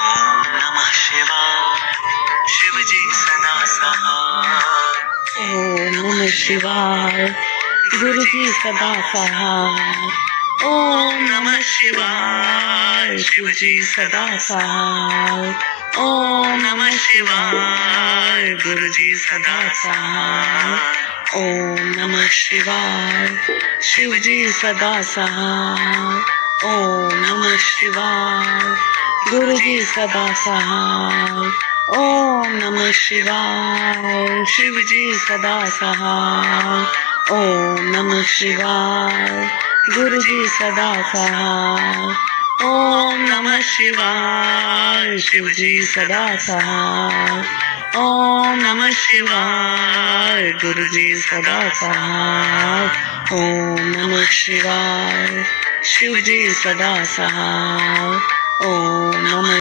ओम नमः शिवाय शिवजी सदा सहाय। ओम नमः शिवाय गुरुजी सदा सहाय। ओम नमः शिवाय शिवजी सदा सहाय। ओम नमः शिवाय गुरुजी सदा सहाय। ओम नमः शिवाय शिवजी सदा सहाय। ओम नमः शिवाय गुरुजी सदा सहाय। ओम नमः शिवाय शिवजी सदा सहाय। ओम नमः शिवाय गुरुजी सदा सहाय। ओम नमः शिवाय शिवजी सदा सहाय। ओम नमः शिवाय गुरुजी सदा सहाय। ओम नमः शिवाय शिवजी सदा सहाय। ओम नमः